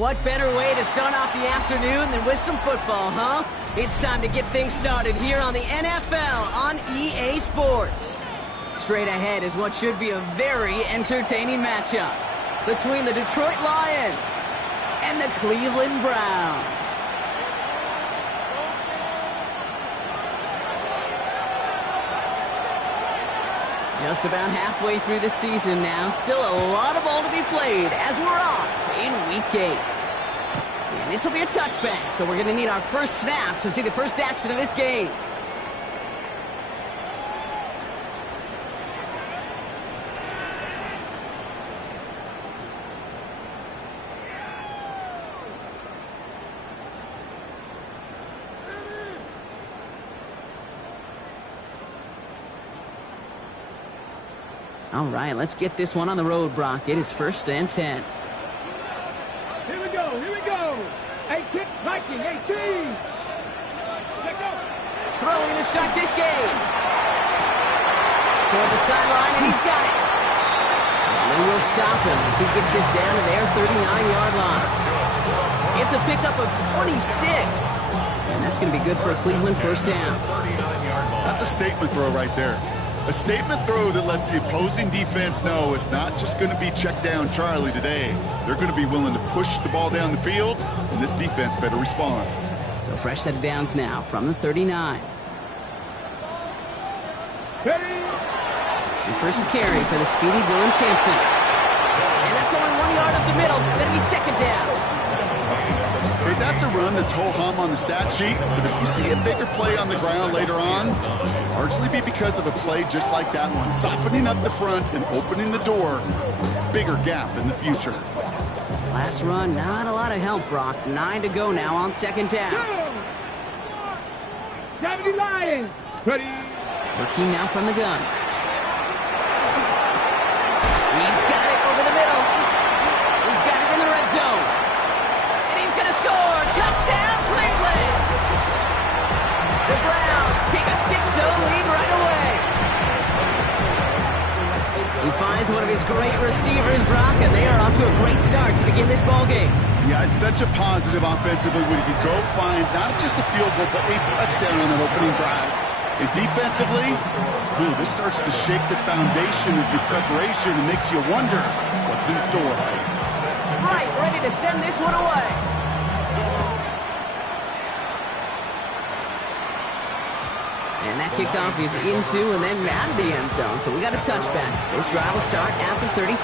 What better way to start off the afternoon than with some football, huh? It's time to get things started here on the NFL on EA Sports. Straight ahead is what should be a very entertaining matchup between the Detroit Lions and the Cleveland Browns. Just about halfway through the season now. Still a lot of ball to be played as we're off in Week 8. And this will be a touchback, so we're going to need our first snap to see the first action of this game. All right, let's get this one on the road, Brock. It is 1st and 10. Here we go, here we go. Hey, kick, Viking, hey, team. Let go. Throwing to start this game. Toward the sideline, and he's got it. And they will stop him as he gets this down to their 39-yard line. It's a pickup of 26. And that's going to be good for a Cleveland first down. That's a statement throw right there. A statement throw that lets the opposing defense know it's not just going to be check down Charlie today. They're going to be willing to push the ball down the field, and this defense better respond. So fresh set of downs now from the 39. And first carry for the speedy Dylan Sampson. And that's only 1 yard up the middle. Going to be second down. Okay, that's a run that's ho-hum on the stat sheet, but if you see a bigger play on the ground later on, largely be because of a play just like that one, softening up the front and opening the door, bigger gap in the future. Last run, not a lot of help, Brock. 9 to go now on second down. Gravity Lions, ready. Working now from the gun. He's got it over the middle. He's got it in the red zone. And he's going to score. Touchdown, Cleveland. The Browns take a 6-0 lead right away. He finds one of his great receivers, Brock, and they are off to a great start to begin this ballgame. Yeah, it's such a positive offensively when you can go find not just a field goal, but a touchdown on that opening drive. And defensively, this starts to shake the foundation of your preparation and makes you wonder what's in store. Right, ready to send this one away. And that kickoff is into and then out of the end zone. So we got a touchback. This drive will start at the 35.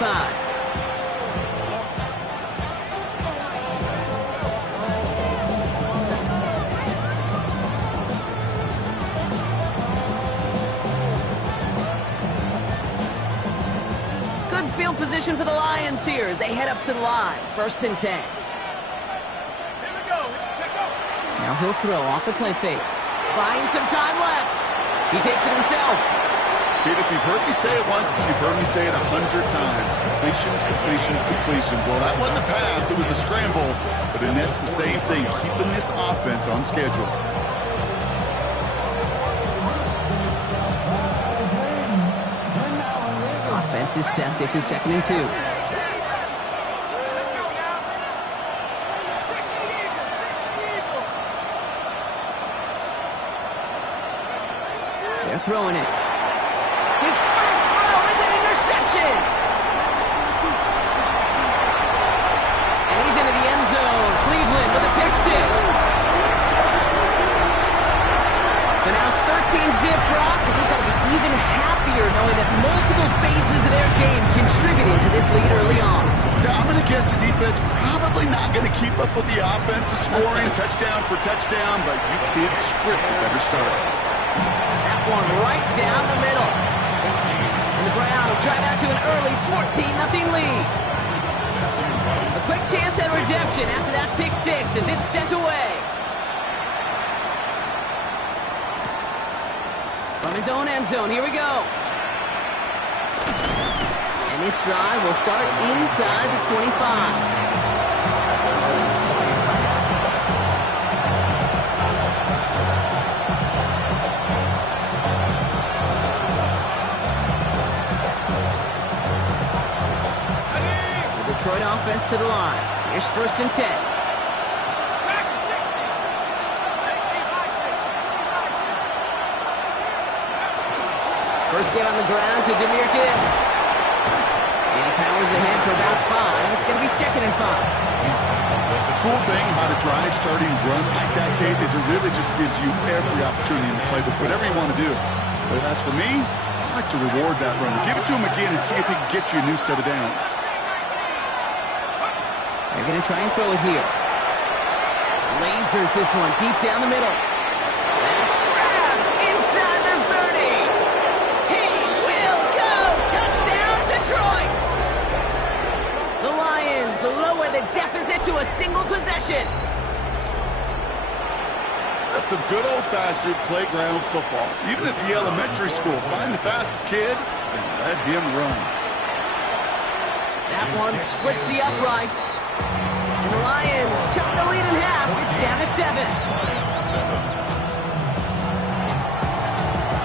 Good field position for the Lions here as they head up to the line. 1st and 10. Here we go, check go. Now he'll throw off the play fake. Buying some time left. He takes it himself. Kid, if you've heard me say it once, you've heard me say it 100 times. Completions, completions, completions. Well, that wasn't a pass. It was a scramble. But it nets the same thing, keeping this offense on schedule. Offense is set. This is 2nd and 2. They're throwing it. His first throw is an interception. And he's into the end zone. Cleveland with a pick 6. So now it's 13-zip, Brock. I think they'll be even happier knowing that multiple phases of their game contributing to this lead early on. Yeah, I'm going to guess the defense probably not going to keep up with the offense of scoring touchdown for touchdown, but you kids script a better start. That one right down the middle. And the Browns drive out to an early 14-0 lead. A quick chance at redemption after that pick 6 as it's sent away. From his own end zone, here we go. And this drive will start inside the 25. Detroit offense to the line. Here's 1st and 10. First get on the ground to Jahmyr Gibbs. And he powers ahead for about 5. It's going to be 2nd and 5. The cool thing about a drive starting run like that, Kate, is it really just gives you every opportunity in the playbook, whatever you want to do. But as for me, I like to reward that runner. Give it to him again and see if he can get you a new set of downs. They're going to try and throw it here. Lasers this one deep down the middle. That's grabbed inside the 30. He will go. Touchdown, Detroit. The Lions lower the deficit to a single possession. That's some good old-fashioned playground football. Even at the elementary school, find the fastest kid and let him run. That one splits the uprights. And the Lions chop the lead in half. It's down to 7.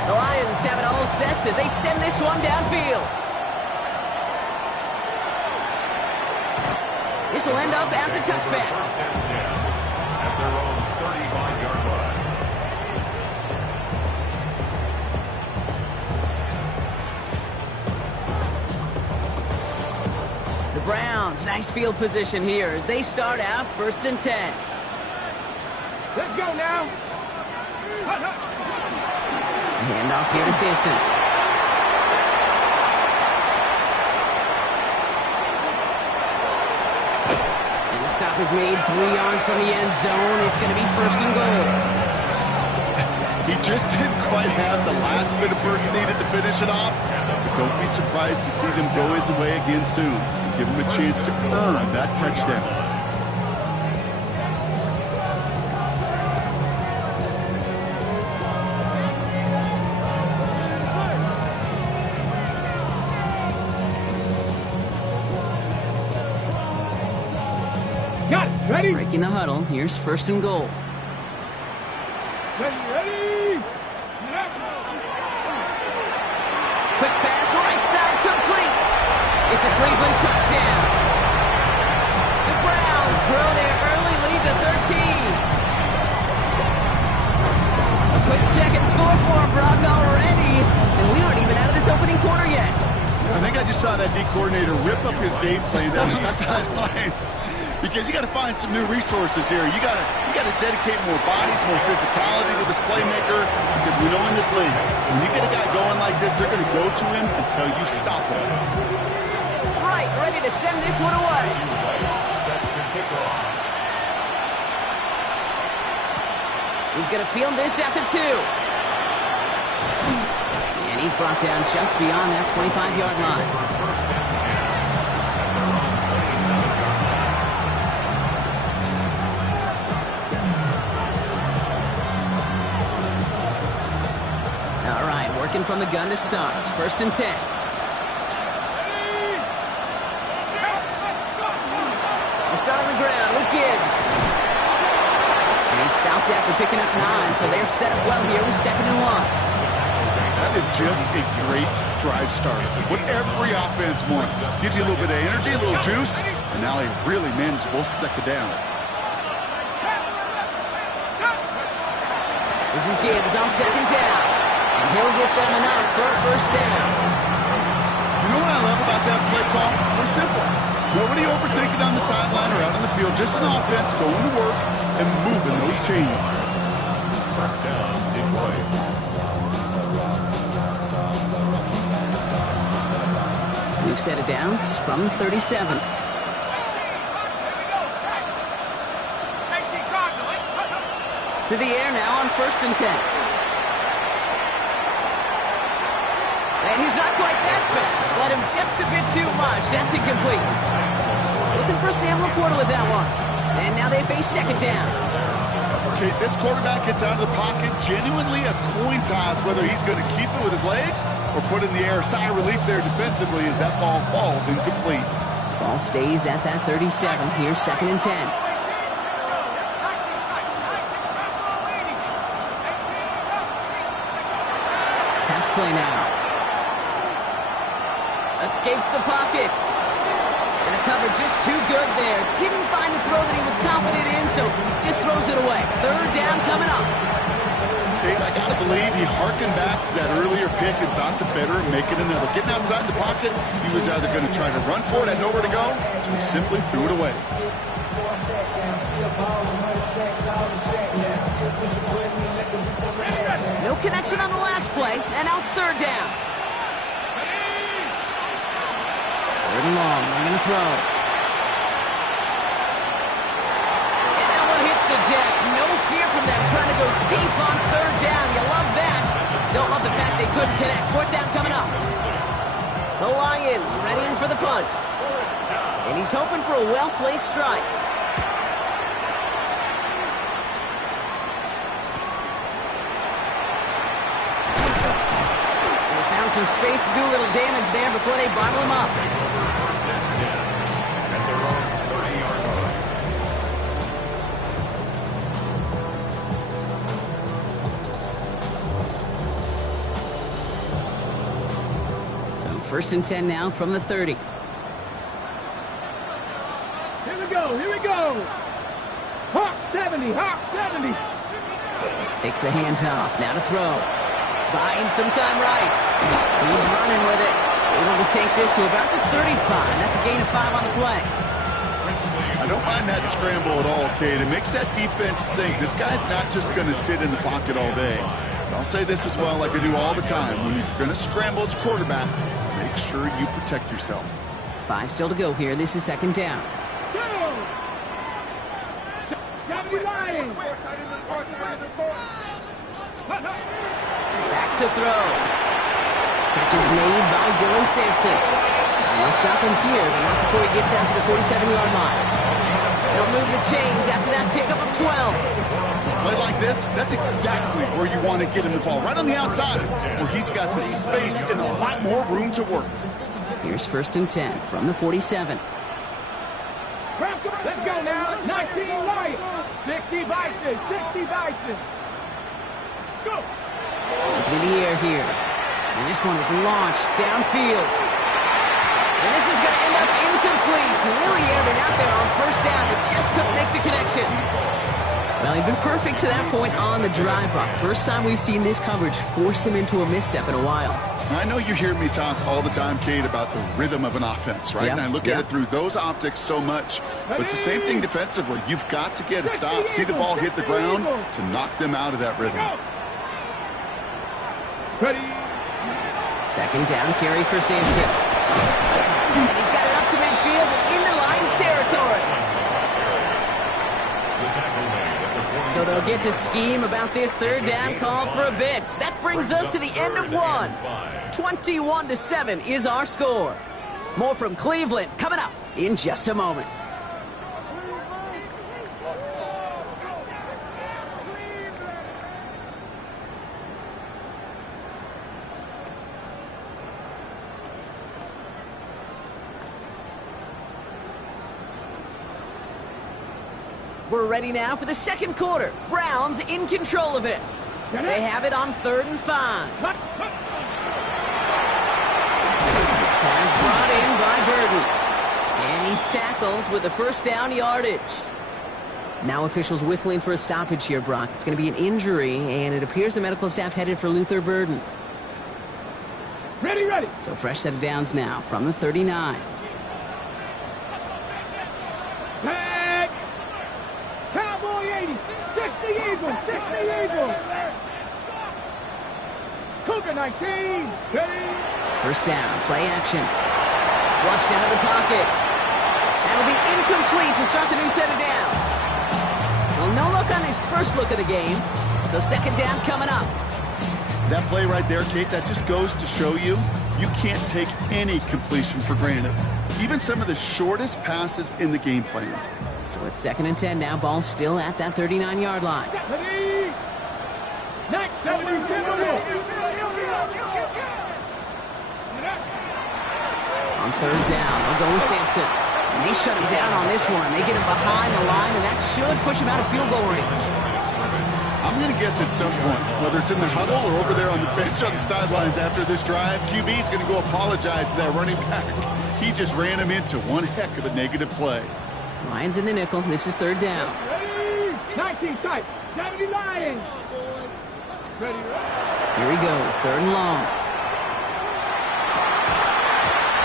The Lions have it all set as they send this one downfield. This will end up as a touchback. At their own 35-yard line. The Browns, nice field position here as they start out 1st and 10. Let's go now. Hand off here to Sampson. And the stop is made 3 yards from the end zone. It's going to be 1st and goal. He just didn't quite have the last bit of burst needed to finish it off. But don't be surprised to see them go his way again soon. Give him a chance to earn that touchdown. Got it. Ready? Breaking the huddle. Here's 1st and goal. Ready? Quick pass, right side, complete. It's a Cleveland touchdown. The Browns grow their early lead to 13. A quick second score for them, Brock, already. And we aren't even out of this opening quarter yet. I think I just saw that D coordinator rip up his game plan down the sidelines. Because you got to find some new resources here. You got to dedicate more bodies, more physicality to this playmaker. Because we know in this league, when you get a guy going like this, they're going to go to him until you stop him. Right, ready to send this one away. Set to kick off. He's going to field this at the 2. And he's brought down just beyond that 25-yard line. First and 10. Their own 27-yard line. All right, working from the gun to start. 1st and 10. They start on the ground with Gibbs. And he's stopped after picking up 9, so they're set up well here with 2nd and 1. That is just a great drive start. What every offense wants. Gives you a little bit of energy, a little juice, and now a really manageable 2nd down. This is Gibbs on 2nd down. And he'll get them enough for a 1st down. You know what I love about that play call? They're simple. Nobody overthinking on the sideline or out on the field. Just an offense going to work and moving those chains. First down, Detroit. New set of downs from 37. To the air now on 1st and 10. And he's not quite that fast. Let him just a bit too much. That's incomplete. Looking for Sam Laporta with that one. And now they face 2nd down. Okay, this quarterback gets out of the pocket. Genuinely a coin toss whether he's going to keep it with his legs or put it in the air. Sigh of relief there defensively as that ball falls incomplete. Ball stays at that 37. Here's 2nd and 10. Pass play now. Escapes the pocket. And the cover just too good there. Didn't find the throw that he was confident in, so just throws it away. Third down coming up. Kate, I gotta believe he harkened back to that earlier pick and thought the better of making another. Getting outside the pocket, he was either going to try to run for it, had nowhere to go, so he simply threw it away. No connection on the last play, and now it's third down. Third and long, they're going to throw. And that one hits the deck. No fear from them trying to go deep on third down. You love that. Don't love the fact they couldn't connect. Fourth down coming up. The Lions readying for the punt. And he's hoping for a well-placed strike. They found some space to do a little damage there before they bottle him up. First and 10 at their own 30-yard line. So first and 10 now from the 30. Here we go, here we go. Hawk 70, Hawk 70. Takes the handoff, now to throw. Buying some time right. He's running with it. Able to take this to about the 35. That's a gain of 5 on the play. I don't mind that scramble at all, Kate. It makes that defense think this guy's not just going to sit in the pocket all day. I'll say this as well, like I do all the time. When you're going to scramble as quarterback, make sure you protect yourself. 5 still to go here. This is second down. Go. 70 Lions. Back to throw. Catch is made by Dylan Sampson. They'll stop him here, but not before he gets out to the 47-yard line. They'll move the chains after that pickup of 12. Play like this, that's exactly where you want to get him the ball. Right on the outside, where he's got the space and a lot more room to work. Here's first and 10 from the 47. Let's go now. 19 Lions. 60 Bison. 60 Bison. Go. Into the air here. And this one is launched downfield. And this is going to end up incomplete. Really aired it out there on first down, but just couldn't make the connection. Well, he'd been perfect to that point on the drive, Buck. First time we've seen this coverage force him into a misstep in a while. I know you hear me talk all the time, Kate, about the rhythm of an offense, right? Yep, And I look at it through those optics so much. But it's the same thing defensively. You've got to get a stop, see the ball hit the ground to knock them out of that rhythm. Ready. Second down carry for Sampson. And he's got it up to midfield and into Lions territory. So they'll get to scheme about this third down call for a bit. That brings us to the end of one. 21-7 is our score. More from Cleveland coming up in just a moment. We're ready now for the second quarter. Browns in control of it. They have it on 3rd and 5. Pass brought in by Burden. And he's tackled with the first down yardage. Now officials whistling for a stoppage here, Brock. It's going to be an injury, and it appears the medical staff headed for Luther Burden. Ready, ready. So fresh set of downs now from the 39. Tag. Cowboy 80. 60 Eagles. 60 Eagles. Cougar 19. Ready. First down, play action. Flushed out of the pocket. That'll be incomplete to start the new set of downs. Well, no look on his first look of the game. So second down coming up. That play right there, Kate, that just goes to show you can't take any completion for granted. Even some of the shortest passes in the game plan. So it's 2nd and 10 now. Ball still at that 39-yard line. Ready. Next, 77. On 3rd down, they'll go with Sampson. And they shut him down on this one. They get him behind the line, and that should push him out of field goal range. I'm going to guess at some point, whether it's in the huddle or over there on the bench on the sidelines after this drive, QB is going to go apologize to that running back. He just ran him into one heck of a negative play. Lions in the nickel. This is third down. Ready? 19 tight. 70 Lions. Ready? Here he goes. Third and long.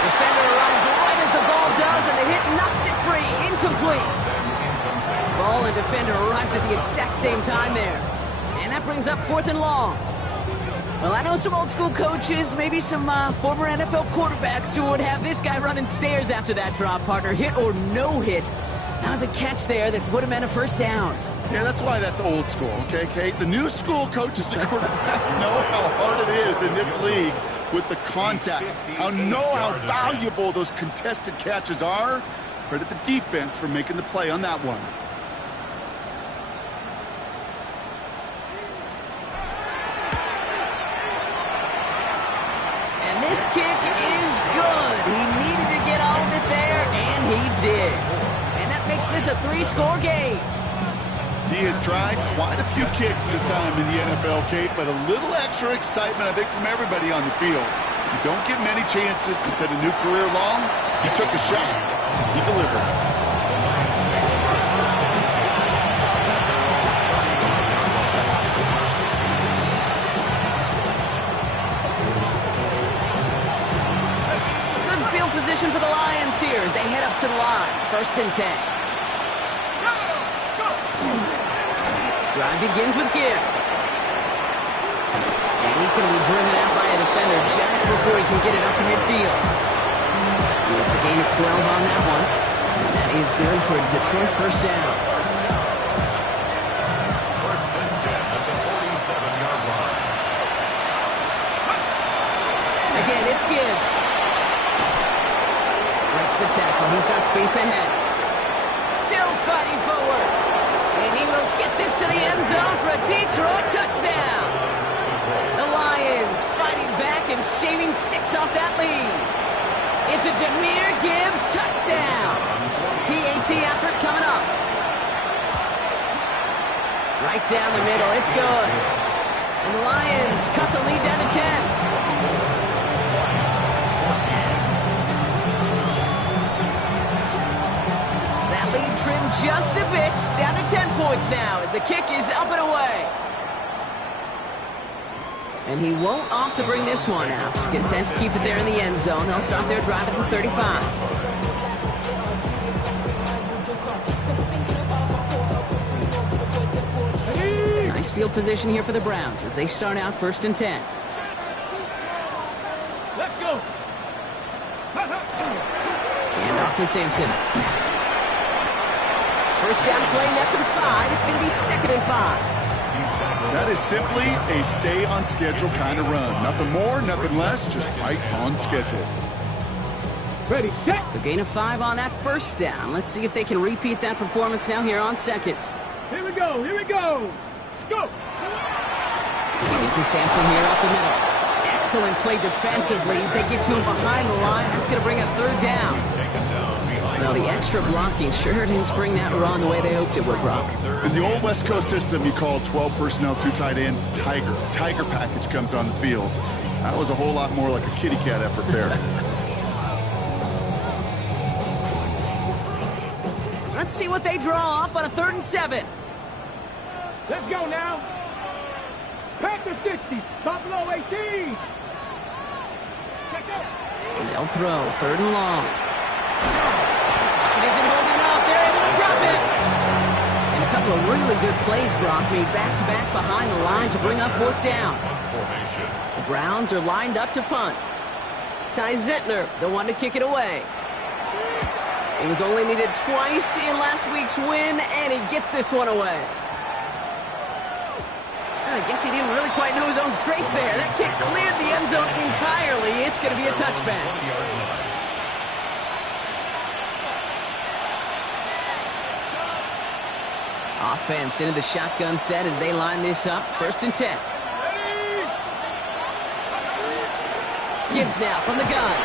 Defender arrives right as the ball does, and the hit knocks it free. Incomplete. Ball and defender arrived at the exact same time there. And that brings up fourth and long. Well, I know some old school coaches, maybe some former NFL quarterbacks who would have this guy running stairs after that drop, partner. Hit or no hit. That was a catch there that would have meant a first down. Yeah, that's why that's old school, okay, Kate? The new school coaches and quarterbacks know how hard it is in this league with the contact. How valuable those contested catches are. Credit the defense for making the play on that one. And this kick is good. He needed to get all of it there, and he did. And that makes this a 3-score game. He has tried quite a few kicks this time in the NFL, Kate, but a little extra excitement, I think, from everybody on the field. You don't get many chances to set a new career long. He took a shot. He delivered. Good field position for the Lions here as they head up to the line. First and 10. Drive begins with Gibbs. And he's going to be driven out by a defender just before he can get it up to midfield. It's a gain of 12 on that one. And that is good for a Detroit first down. First and 10 at the 47-yard line. Again, it's Gibbs. Breaks the tackle. He's got space ahead. Still fighting forward. And he will get this to the end zone for a Detroit touchdown. The Lions fighting back and shaving 6 off that lead. It's a Jahmyr Gibbs touchdown. PAT effort coming up. Right down the middle. It's good. And the Lions cut the lead down to 10. Lead trimmed just a bit, down to 10 points now as the kick is up and away. And he won't opt to bring this one out. He's content to keep it there in the end zone. They'll start their drive at the 35. Nice field position here for the Browns as they start out first and 10. Let's go. And off to Sampson. First down play, nets him 5. It's going to be second and 5. That is simply a stay-on-schedule kind of run. Nothing more, nothing less, just right on schedule. Ready, set. So gain of 5 on that first down. Let's see if they can repeat that performance now here on second. Here we go. Here we go. Let's go. Into Sampson here up the middle. Excellent play defensively as they get to him behind the line. That's going to bring up third down. Well, the extra blocking sure didn't spring that run the way they hoped it would, Brock. In the old West Coast system, you call 12 personnel, 2 tight ends, Tiger. Tiger package comes on the field. That was a whole lot more like a kitty cat effort there. Let's see what they draw up on a 3rd and 7. Let's go now. Panther 60. Buffalo 18. Check out. And they'll throw 3rd and long. It isn't holding up. They're able to drop it. And a couple of really good plays, Brock, made back-to-back behind the line to bring up 4th down. The Browns are lined up to punt. Ty Zentner, the one to kick it away. He was only needed twice in last week's win, and he gets this one away. I guess he didn't really quite know his own strength there. That kick cleared the end zone entirely. It's going to be a touchback. Offense into the shotgun set as they line this up. 1st and 10. Gibbs now from the gun.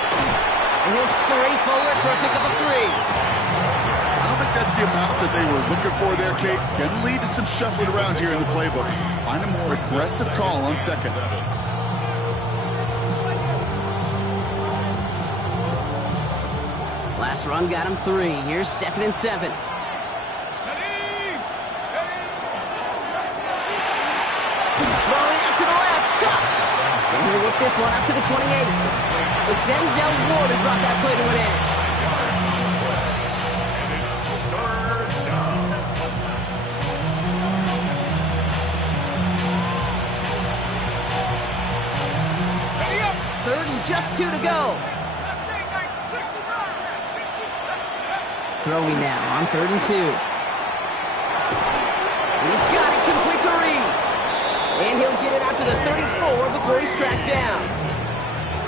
And he'll scurry forward for a pickup of 3. I don't think that's the amount that they were looking for there, Kate. Going to lead to some shuffling around here in the playbook. Find a more aggressive call on second. Last run got him 3. Here's 2nd and 7. Throwing out to the left. Caught. And he'll whip this one up to the 28. As Denzel Ward had brought that play to an end. And it's 3rd down. 3rd and just 2 to go. Throwing now on 3rd and 2. He's got it complete to Reed. And he'll get it out to the 34 before he's tracked down.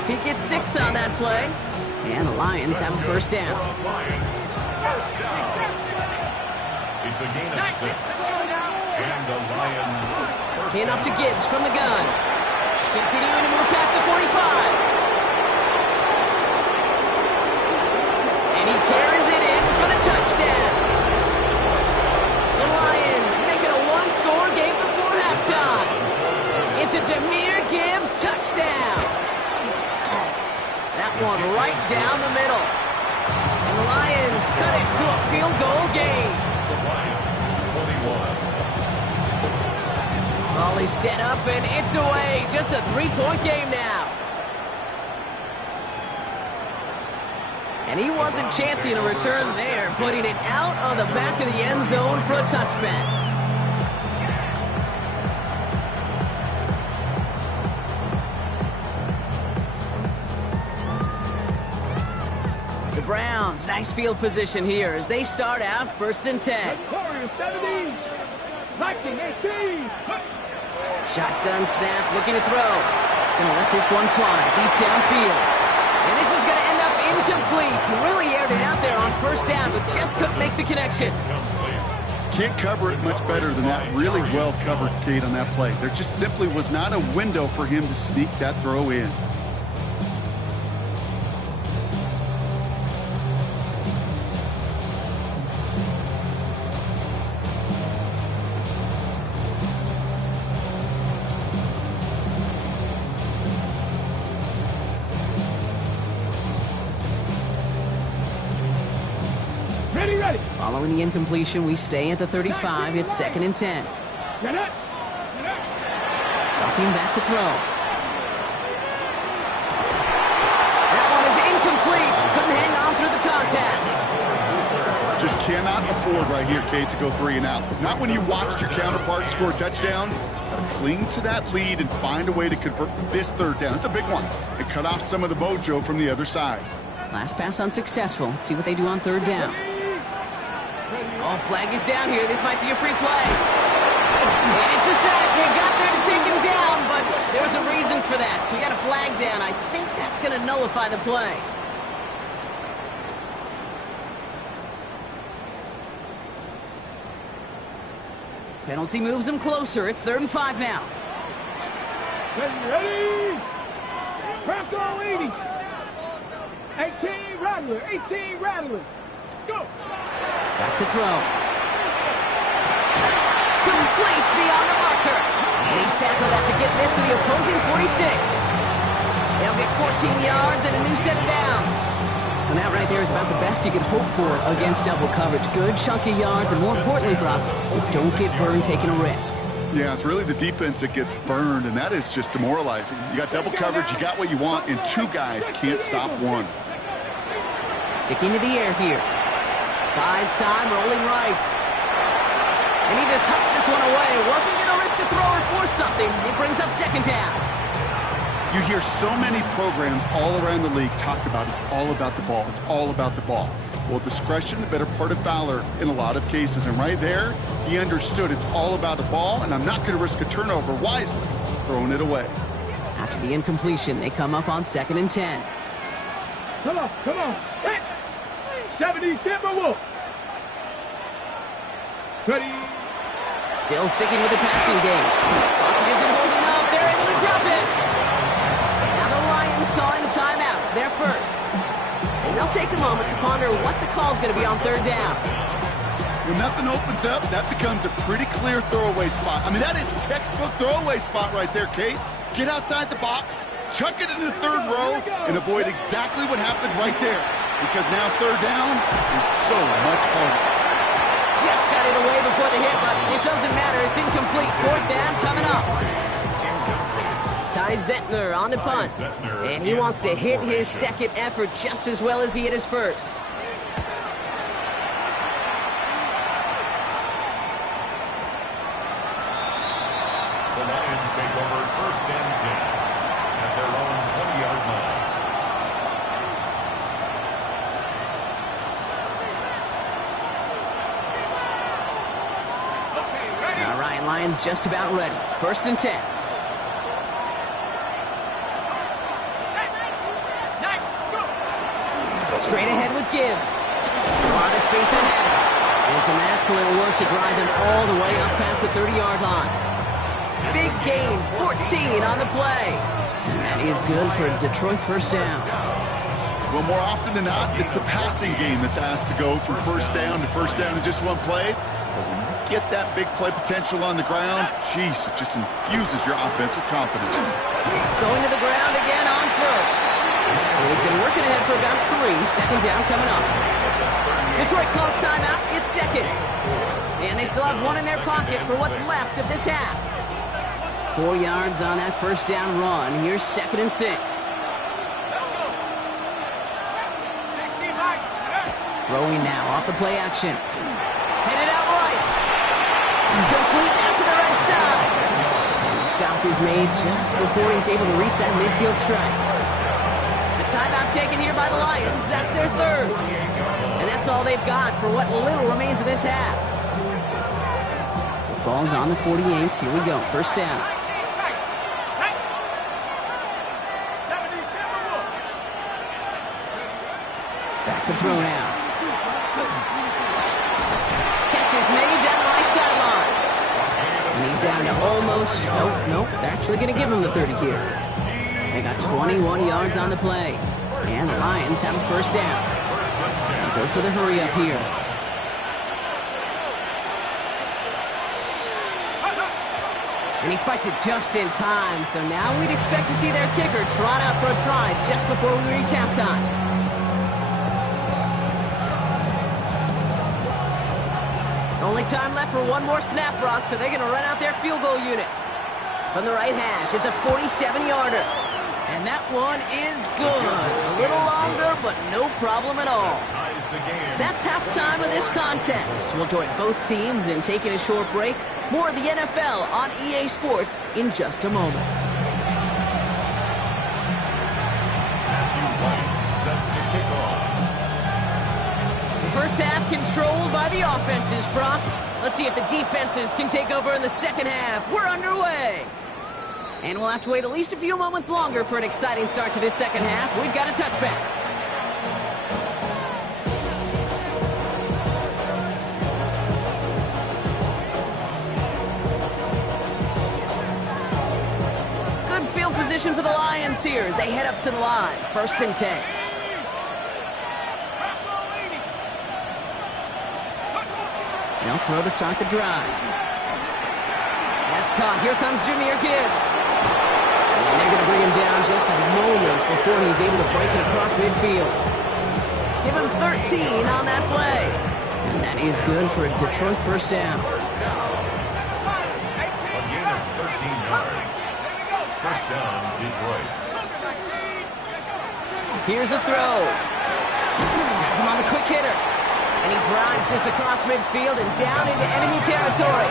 He gets 6 on that play. And the Lions have a 1st down. Lions, 1st down. It's a gain of 6. And the Lions. Hand off to Gibbs from the gun. Continuing to move past the 45. And he carries it in for the touchdown. The Lions make it a 1-score game before halftime. It's a Jahmyr Gibbs touchdown. That one right down the middle. And the Lions cut it to a field goal game. The Lions, 21. Volley set up and it's away. Just a 3-point game now. And he wasn't chancing a return there, putting it out on the back of the end zone for a touchback. The Browns, nice field position here as they start out 1st and 10. Shotgun snap, looking to throw. Gonna let this one fly deep downfield. And this is gonna end up incomplete. He really aired it out there on 1st down, but just couldn't make the connection. Can't cover it much better than that. Really well covered, Kate, on that play. There just simply was not a window for him to sneak that throw in. Following the incompletion, we stay at the 35. It's 2nd and 10. Dropping back to throw. That one is incomplete. Couldn't hang on through the contact. Just cannot afford right here, Kate, to go 3 and out. Not when you watched your counterpart score a touchdown. Gotta cling to that lead and find a way to convert this 3rd down. It's a big one. And cut off some of the mojo from the other side. Last pass unsuccessful. Let's see what they do on 3rd down. Oh, flag is down here. This might be a free play. And it's a sack. They got there to take him down, but there was a reason for that. So we got a flag down. I think that's going to nullify the play. Penalty moves them closer. It's 3rd and 5 now. Ready? Craft 80. 18 Rattler. 18 Rattler. Go. Back to throw. Complete beyond the marker. And he's tackled after getting this to the opposing 46. They'll get 14 yards and a new set of downs. And that right there is about the best you could hope for against double coverage. Good chunky yards, and more importantly, Brock, don't get burned taking a risk. Yeah, it's really the defense that gets burned, and that is just demoralizing. You got double coverage, you got what you want, and 2 guys can't stop one. Sticking to the air here. Buys time, rolling right. And he just hucks this one away. Wasn't going to risk a throw or force something. It brings up 2nd down. You hear so many programs all around the league talk about it's all about the ball. It's all about the ball. Well, discretion, the better part of valor in a lot of cases. And right there, he understood it's all about the ball, and I'm not going to risk a turnover wisely, throwing it away. After the incompletion, they come up on 2nd and 10. Come on. 70 Timberwolves. Ready. Still sticking with the passing game. Pocket isn't holding up. They're able to drop it. Now the Lions calling a timeout. They're first. And they'll take a moment to ponder what the call is going to be on 3rd down. When nothing opens up, that becomes a pretty clear throwaway spot. I mean, that is textbook throwaway spot right there, Kate. Get outside the box, chuck it into the 3rd row, and avoid exactly what happened right there. because now third down is so much harder. Just got it away before the hit, but it doesn't matter. It's incomplete. Fourth down coming up. Ty Zentner on the punt. And he wants to hit his second effort just as well as he hit his first. The Lions take over first and 10 at their own 20-yard line. All right, Lions just about ready. First and 10. Straight ahead with Gibbs. A lot of space ahead. And some excellent work to drive them all the way up past the 30-yard line. Big gain, 14 on the play. And that is good for Detroit first down. Well, more often than not, it's the passing game that's asked to go from first down in just one play. But when you get that big play potential on the ground, geez, it just infuses your offense with confidence. Going to the ground again on first. And he's going to work it ahead for about 3. Second down coming up. Detroit calls timeout. It's second. And they still have one in their pocket for what's left of this half. 4 yards on that first down run. Here's second and 6. Throwing now off the play action. Headed out right. Complete out to the right side. And the stop is made just before he's able to reach that midfield strike. The timeout taken here by the Lions. That's their third. And that's all they've got for what little remains of this half. The ball's on the 48. Here we go. First down. Back to throw now. Catch is made down the right sideline. And he's down to almost, nope, they're actually going to give him the 30 here. They got 21 yards on the play. And the Lions have a first down. And goes to the hurry up here. And he spiked it just in time, so now we'd expect to see their kicker trot out for a try just before we reach halftime. Only time left for one more snap, Brock, so they're going to run out their field goal unit. From the right hash, it's a 47-yarder. And that one is good. A little longer, but no problem at all. That's halftime of this contest. We'll join both teams in taking a short break. More of the NFL on EA Sports in just a moment. Matthew White set to kick off. First half controlled by the offenses, Brock. Let's see if the defenses can take over in the second half. We're underway. And we'll have to wait at least a few moments longer for an exciting start to this second half. We've got a touchback. Good field position for the Lions here as they head up to the line. First and 10. They'll throw to start the drive. That's caught. Here comes Jahmyr Gibbs. And they're going to bring him down just a moment before he's able to break it across midfield. Give him 13 on that play. And that is good for a Detroit first down. A gain of 13 yards. First down, Detroit. Here's a throw. Has him on the quick hitter. And he drives this across midfield and down into enemy territory.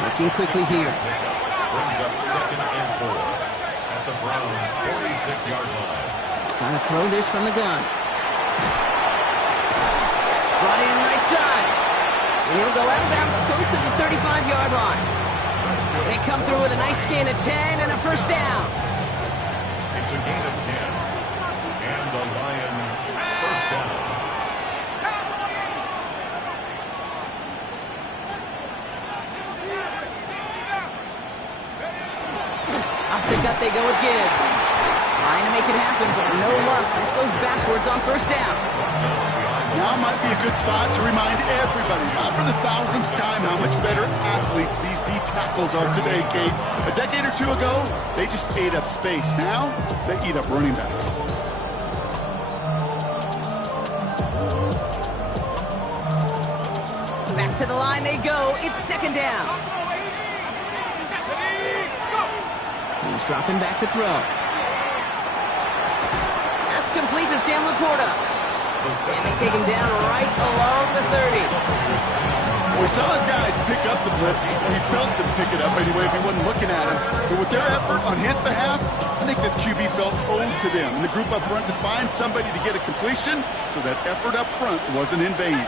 Working quickly here. Brings up second and 4 at the Browns' 46-yard line. Trying to throw this from the gun. Brought in right side. And he'll go out of bounds close to the 35-yard line. They come through with a nice gain of 10 and a first down. It's a gain of 10. And the Lions first down. Off the gut they go with Gibbs. Trying to make it happen, but no luck. This goes backwards on first down. Now might be a good spot to remind everybody, not for the thousandth time, how much better athletes these D tackles are today, Kate. A decade or two ago, they just ate up space. Now, they eat up running backs. Back to the line they go. It's second down. He's dropping back to throw. That's complete to Sam Laporta. And they take him down right along the 30. We saw his guys pick up the blitz. He felt them pick it up anyway if he wasn't looking at him. But with their effort on his behalf, I think this QB felt owed to them. And the group up front to find somebody to get a completion, so that effort up front wasn't in vain.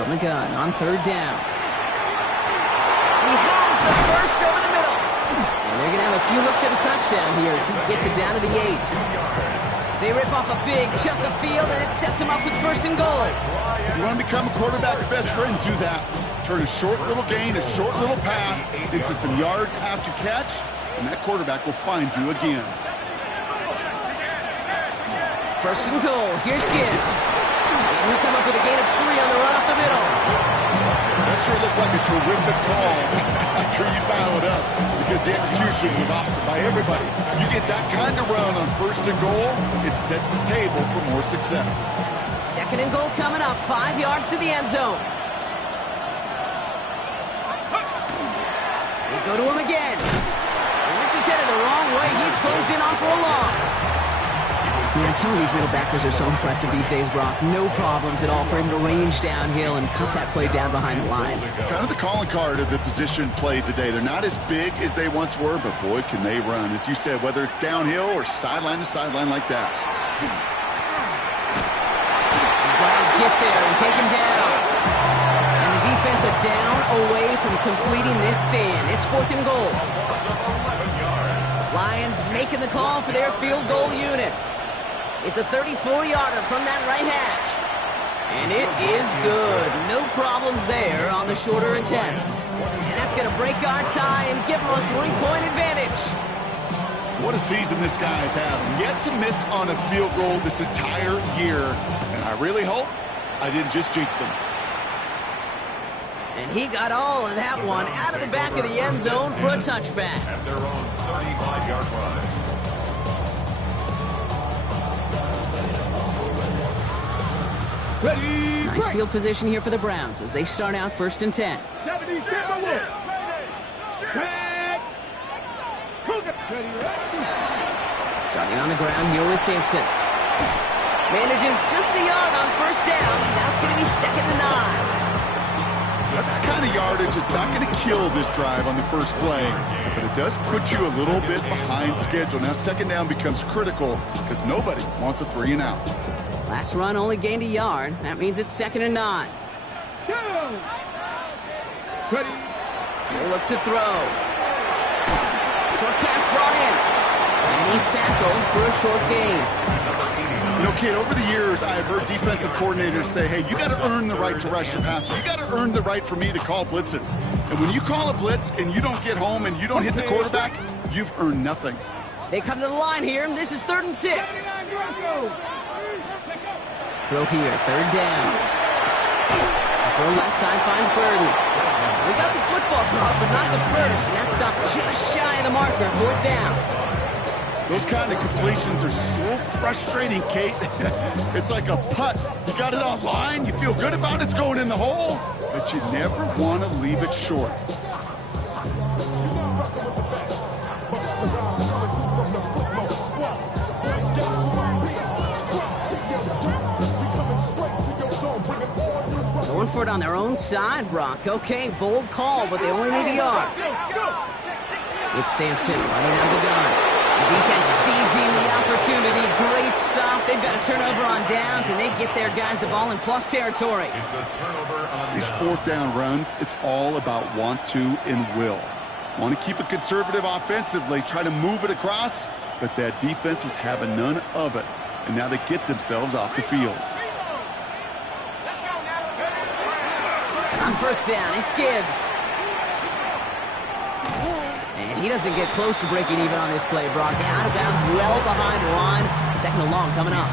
From the gun on third down. He has the first over the middle. And they're going to have a few looks at a touchdown here as he gets it down to the 8. They rip off a big chunk of field, and it sets him up with first and goal. You want to become a quarterback's best friend, do that. Turn a short little gain, a short little pass into some yards after catch, and that quarterback will find you again. First and goal. Here's Gibbs. And he'll come up with a gain of 3 on the run up the middle. That sure looks like a terrific call after you dial it up, because the execution was awesome by everybody. You get that kind of run on first and goal, it sets the table for more success. Second and goal coming up, 5 yards to the end zone. They go to him again. And this is headed the wrong way. He's closed in on for a loss. Man, some of these middle backers are so impressive these days, Brock. No problems at all for him to range downhill and cut that play down behind the line. Kind of the calling card of the position played today. They're not as big as they once were, but boy, can they run. As you said, whether it's downhill or sideline to sideline like that. The Browns get there and take him down. And the defense a down away from completing this stand. It's fourth and goal. Lions making the call for their field goal unit. It's a 34-yarder from that right hash. And it is good. No problems there on the shorter attempt. And that's going to break our tie and give them a 3-point advantage. What a season this guy's having. Yet to miss on a field goal this entire year. And I really hope I didn't just jinx him. And he got all of that one out of the back of the end zone for a touchback. At their own 35-yard line. Ready, Nice field position here for the Browns as they start out first and 10. 70, stand by one. Back. Starting on the ground here with Sampson. Manages just a yard on first down. Now it's going to be second and 9. That's the kind of yardage that's not going to kill this drive on the first play, but it does put you a little bit behind schedule. Now second down becomes critical because nobody wants a 3 and out. Last run only gained a yard. That means it's second and 9. Go. Ready. He'll look to throw. Short pass brought in. And he's tackled for a short gain. You know, kid, over the years, I have heard defensive coordinators say, hey, you got to earn the right to rush your passer. You got to earn the right for me to call blitzes. And when you call a blitz and you don't get home and you don't hit the quarterback, you've earned nothing. They come to the line here. This is 3rd and 6. Throw here, third down. Throw left side finds Burden. We got the football caught, but not the first. That stopped just shy of the marker, 4th down. Those kind of completions are so frustrating, Kate. It's like a putt. You got it on line, you feel good about it's going in the hole, but you never want to leave it short. Going for it on their own side, Brock. Okay, bold call, but they only need a yard. It's Sampson running out of the gun. The defense seizing the opportunity. Great stop. They've got a turnover on downs, and they get their guys the ball in plus territory. It's a turnover on These 4th down runs, it's all about want to and will. Want to keep it conservative offensively, try to move it across, but that defense was having none of it. And now they get themselves off the field. On first down, it's Gibbs. And he doesn't get close to breaking even on this play, Brock. Out of bounds, well behind the line. Second and long coming up.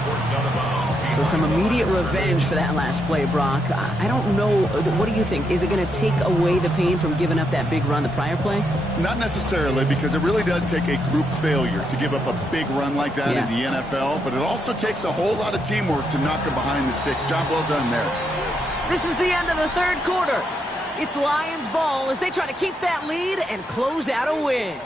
So some immediate revenge for that last play, Brock. I don't know. What do you think? Is it going to take away the pain from giving up that big run the prior play? Not necessarily, because it really does take a group failure to give up a big run like that in the NFL, but it also takes a whole lot of teamwork to knock them behind the sticks. Job well done there. This is the end of the third quarter. It's Lions ball as they try to keep that lead and close out a win.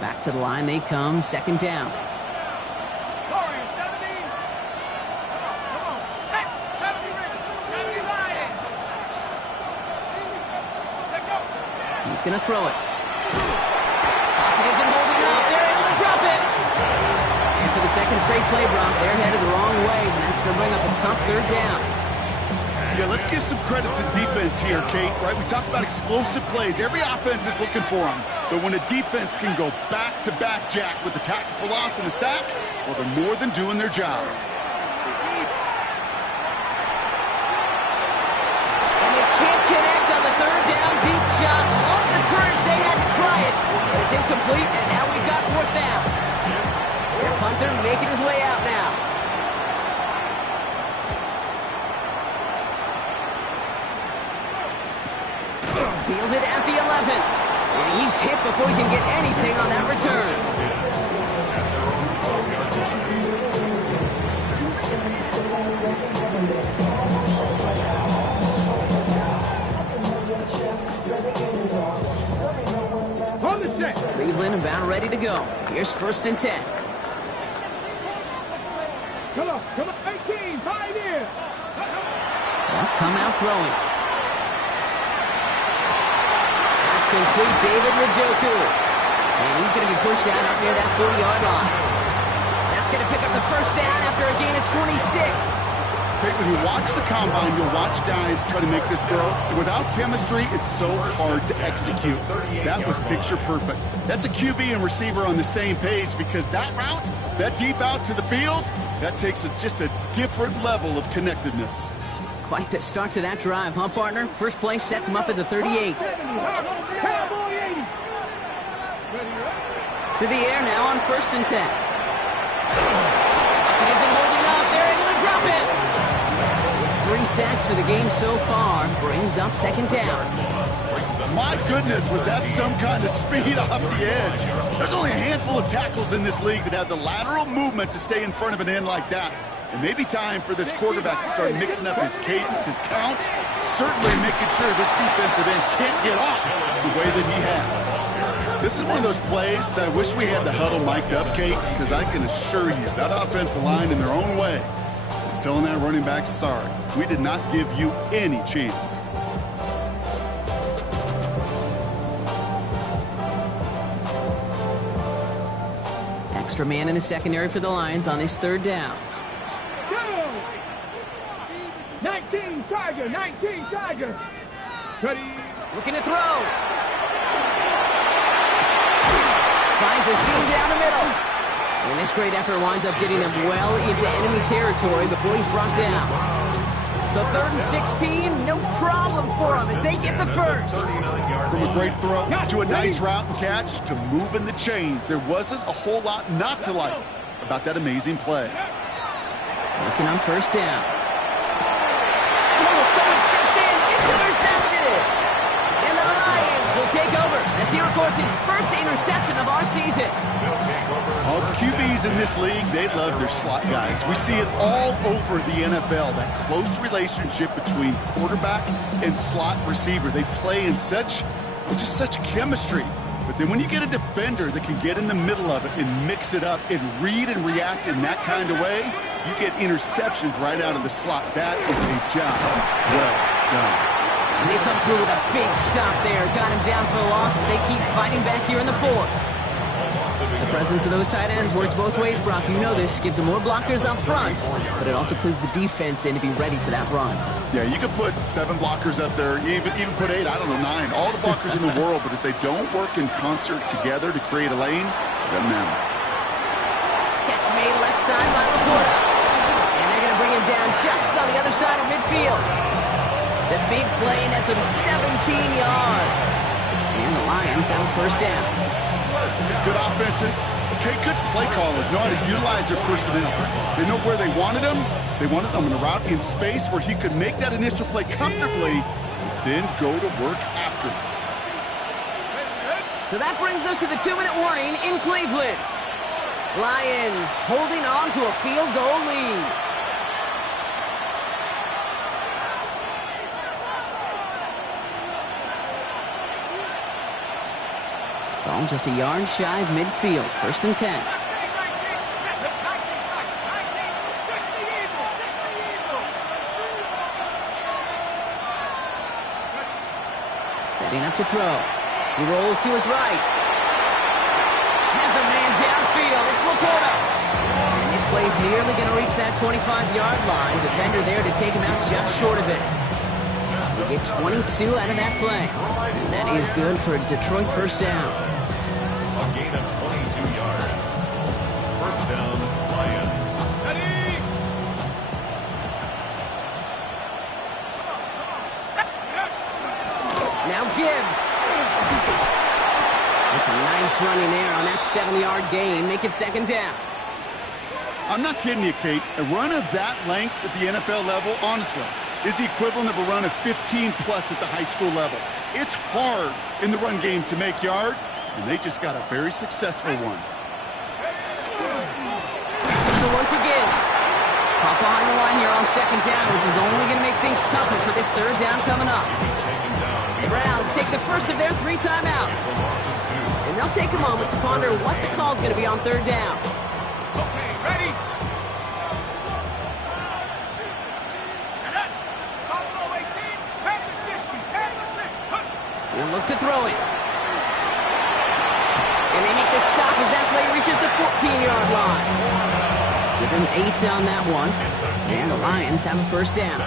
Back to the line they come, second down. Warriors, 70. Come on, set. 70 Lions. Set go. He's going to throw it. Pocket isn't holding up. They're able to drop it. And for the second straight play, Brock, they're headed the wrong way, and that's going to bring up a tough third down. Yeah, let's give some credit to the defense here, Kate, right? We talk about explosive plays. Every offense is looking for them. But when a defense can go back-to-back, Jack, with a tackle for loss and a sack, well, they're more than doing their job. And they can't connect on the third down deep shot. Love the courage they had to try it. But it's incomplete, and now we've got fourth down. Their punter making his way out now. Fielded at the 11. And he's hit before he can get anything on that return. On the check. Cleveland about ready to go. Here's first and 10. Come on. 18, pioneer. Well, come out throwing. That's complete, David Njoku. And he's going to be pushed out up near that 40-yard line. That's going to pick up the first down after a gain of 26. Kate, when you watch the combine, you'll watch guys try to make this throw. Without chemistry, it's so hard to execute. That was picture perfect. That's a QB and receiver on the same page, because that route, that deep out to the field, that takes just a different level of connectedness. Quite the start to that drive, huh, partner? First play sets him up at the 38. Cowboy 80. To the air now on first and 10. It isn't holding up. They're able to drop it. It's 3 sacks for the game so far. Brings up second down. My goodness, was that some kind of speed off the edge? There's only a handful of tackles in this league that have the lateral movement to stay in front of an end like that. It may be time for this quarterback to start mixing up his cadence, his count, certainly making sure this defensive end can't get off the way that he has. This is one of those plays that I wish we had the huddle mic'd up, Kate, because I can assure you that offensive line in their own way is telling that running back, sorry, we did not give you any chance. Extra man in the secondary for the Lions on this third down. 19 Tiger. Ready. Looking to throw. Finds a seam down the middle. And this great effort winds up getting him well into enemy territory before he's brought down. So 3rd and 16, no problem for him as they get the first. From a great throw to a nice route and catch to moving the chains, there wasn't a whole lot not to like about that amazing play. Looking on first down. Someone stepped in. It's intercepted. And the Lions will take over as he records his first interception of our season. All the QBs in this league, they love their slot guys. We see it all over the NFL, that close relationship between quarterback and slot receiver. They play in such chemistry. But then when you get a defender that can get in the middle of it and mix it up and read and react in that kind of way, you get interceptions right out of the slot. That is a job well done. And they come through with a big stop there. Got him down for the loss as they keep fighting back here in the fourth. The presence of those tight ends works both ways, Brock. You know this. Gives them more blockers up front, but it also clues the defense in to be ready for that run. Yeah, you could put 7 blockers up there, even put 8, I don't know, 9. All the blockers in the world, but if they don't work in concert together to create a lane, it doesn't matter. Catch made left side by Laporta. And they're going to bring him down just on the other side of midfield. The big play nets him 17 yards. And the Lions have a first down. Good offenses. Okay, good play callers. Know how to utilize their personnel. They know where they wanted them. They wanted them in a route in space where he could make that initial play comfortably, then go to work after it. So that brings us to the 2-minute warning in Cleveland. Lions holding on to a field goal lead. Ball just a yard shy of midfield. 1st and 10. Setting up to throw. He rolls to his right. Has a man downfield. It's Laporta. And this play's nearly going to reach that 25-yard line. Defender there to take him out just short of it. We get 22 out of that play. And that is good for a Detroit first down. A gain of 22 yards. First down, Lions. Now Gibbs. That's a nice running there on that 7-yard gain. Make it 2nd down. I'm not kidding you, Kate. A run of that length at the NFL level, honestly, is the equivalent of a run of 15-plus at the high school level. It's hard in the run game to make yards, and they just got a very successful one. The one for Gibbs. Pop behind the line here on 2nd down, which is only going to make things tougher for this 3rd down coming up. The Browns take the first of their 3 timeouts. And they'll take a moment to ponder what the call's going to be on 3rd down. Okay, ready? We'll look to throw it. And they make the stop as that play reaches the 14-yard line. Give them 8 on that one. And the Lions have a first down.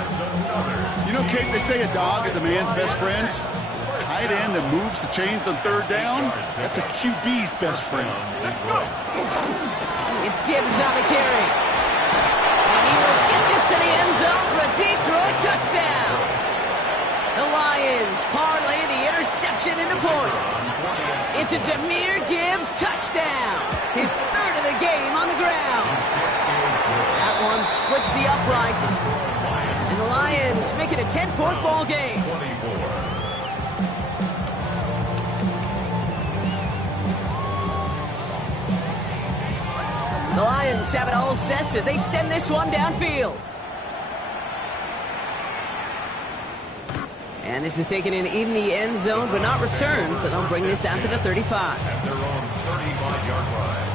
You know, Kate, they say a dog is a man's best friend. A tight end that moves the chains on 3rd down, that's a QB's best friend. It's Gibbs on the carry. And he will get this to the end zone for a Detroit touchdown. The Lions parlay the interception into points. It's a Jahmyr Gibbs touchdown. His 3rd of the game on the ground. That one splits the uprights. And the Lions make it a 10-point ball game. The Lions have it all set as they send this one downfield. And this is taken in the end zone, but not returned, so they'll bring this out to the 35. At their own 35-yard line.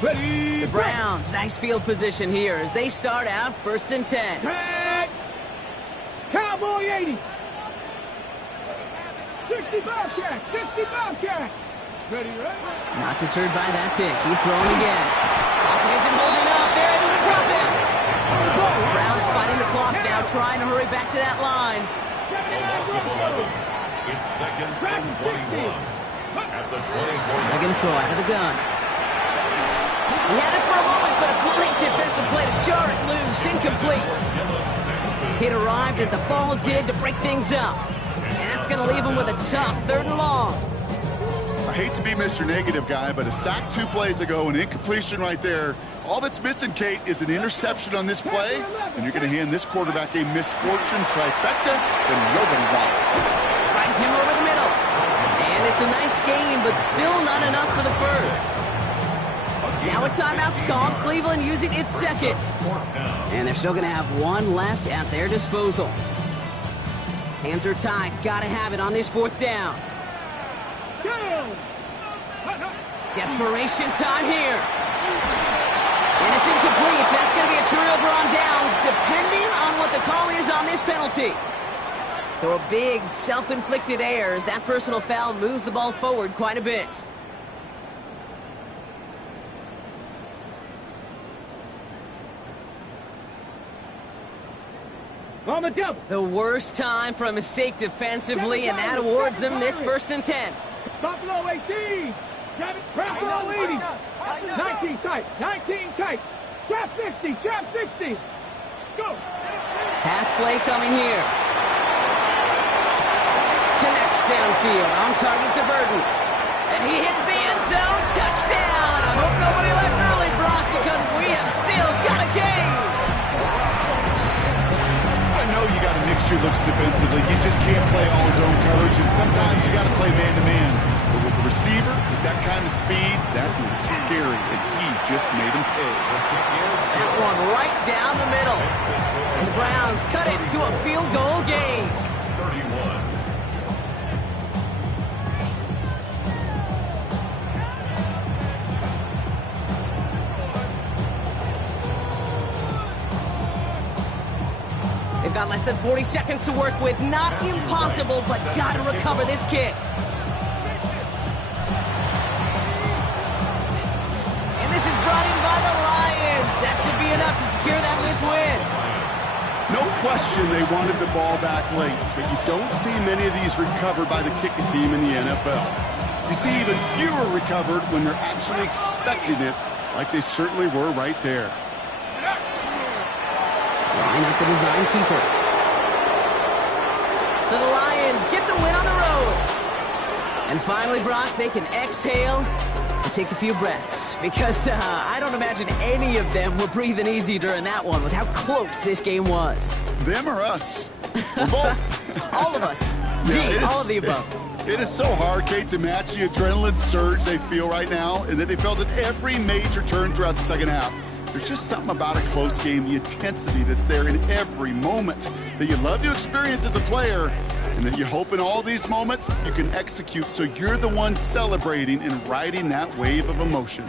Ready? The Browns, nice field position here as they start out 1st and 10. Tag. Cowboy 80. 60 Bobcat. 60 Bobcat. Ready, ready? Not deterred by that pick. He's throwing again. Pocket isn't holding up. They're able to drop him. The Browns fighting the clock now, trying to hurry back to that line. A loss of 11. It's 2nd and 21. At the 20-point They're going to throw out of the gun. He had it for a moment, but a great defensive play to jar it loose. Incomplete. It arrived as the ball did to break things up. And that's going to leave him with a tough 3rd and long. I hate to be Mr. Negative guy, but a sack 2 plays ago, an incompletion right there. All that's missing, Kate, is an interception on this play, and you're going to hand this quarterback a misfortune trifecta that nobody wants. Finds him over the middle. And it's a nice game, but still not enough for the first. Now a timeout's called. Cleveland using its 2nd. And they're still going to have 1 left at their disposal. Hands are tied. Got to have it on this 4th down. Desperation time here. And it's incomplete. That's going to be a turnover on downs, depending on what the call is on this penalty. So a big self-inflicted error as that personal foul moves the ball forward quite a bit. On the double. The worst time for a mistake defensively, and that awards them this 1st and 10. Buffalo 18. Grab it. Buffalo 80. 19 tight. 19 tight. Trap 60. Trap 60. Go. Pass play coming here. Connects downfield. On target to Burton. And he hits the end zone. Touchdown. I hope nobody left early, Brock, because we have still got a game. I know you got to mix your looks defensively. You just can't play all zone coverage, and sometimes you got to play man-to-man. But with the receiver, with that kind of speed, that is scary, and he just made him pay. That one right down the middle. And the Browns cut it to a field goal game. 31. They've got less than 40 seconds to work with. Not impossible, but got to recover this kick. And this is brought in by the Lions. That should be enough to secure that missed win. No question they wanted the ball back late, but you don't see many of these recovered by the kicking team in the NFL. You see even fewer recovered when they're actually expecting it, like they certainly were right there. Line up the design keeper. So the Lions get the win on the road. And finally, Brock, they can exhale and take a few breaths. Because I don't imagine any of them were breathing easy during that one with how close this game was. Them or us? We're both. All of us. All of the above. It is so hard, Kate, to match the adrenaline surge they feel right now, and that they felt at every major turn throughout the second half. There's just something about a close game, the intensity that's there in every moment that you love to experience as a player, and that you hope in all these moments you can execute so you're the one celebrating and riding that wave of emotion.